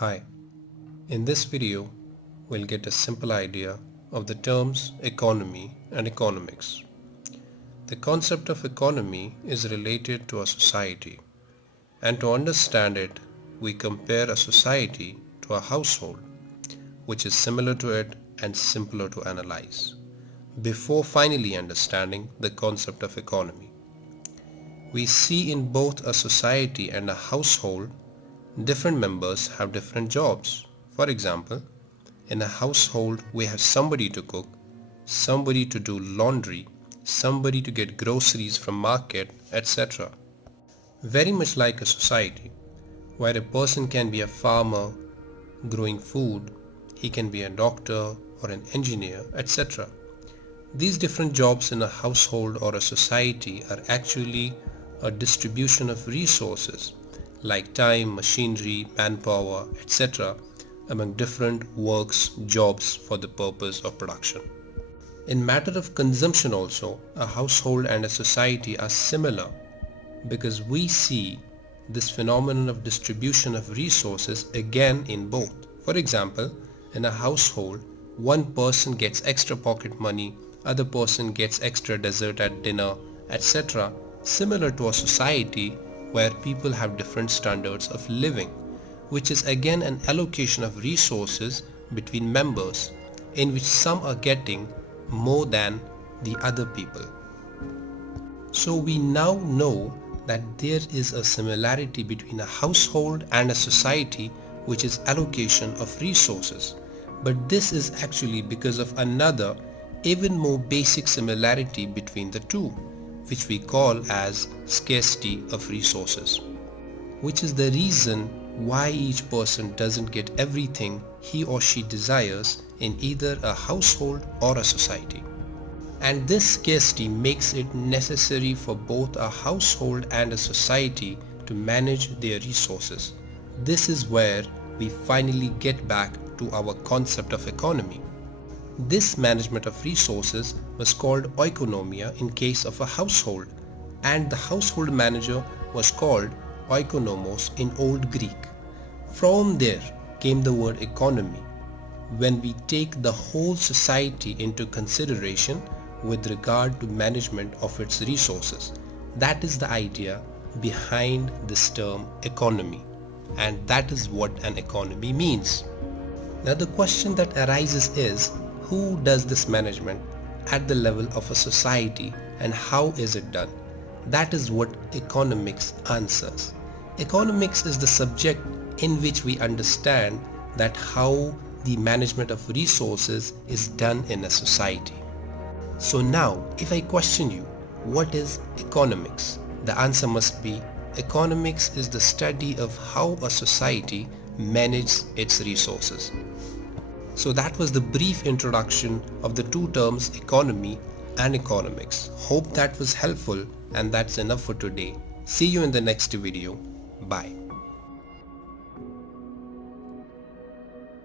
Hi, in this video we'll get a simple idea of the terms economy and economics. The concept of economy is related to a society, and to understand it we compare a society to a household, which is similar to it and simpler to analyze, before finally understanding the concept of economy. We see in both a society and a household different members have different jobs. For example, in a household we have somebody to cook, somebody to do laundry, somebody to get groceries from market, etc. Very much like a society, where a person can be a farmer growing food, he can be a doctor or an engineer, etc. These different jobs in a household or a society are actually a distribution of resources like time, machinery, manpower, etc. among different works, jobs for the purpose of production. In matter of consumption also, a household and a society are similar because we see this phenomenon of distribution of resources again in both. For example, in a household, one person gets extra pocket money, other person gets extra dessert at dinner, etc. Similar to a society where people have different standards of living, which is again an allocation of resources between members in which some are getting more than the other people. So we now know that there is a similarity between a household and a society, which is allocation of resources. But this is actually because of another even more basic similarity between the two, which we call as scarcity of resources, which is the reason why each person doesn't get everything he or she desires in either a household or a society. And this scarcity makes it necessary for both a household and a society to manage their resources. This is where we finally get back to our concept of economy. This management of resources was called oikonomia in case of a household, and the household manager was called oikonomos in Old Greek. From there came the word economy, when we take the whole society into consideration with regard to management of its resources. That is the idea behind this term economy, and that is what an economy means. Now the question that arises is, who does this management at the level of a society and how is it done? That is what economics answers. Economics is the subject in which we understand that how the management of resources is done in a society. So now, if I question you, what is economics? The answer must be, economics is the study of how a society manages its resources. So that was the brief introduction of the two terms economy and economics. Hope that was helpful, and that's enough for today. See you in the next video. Bye.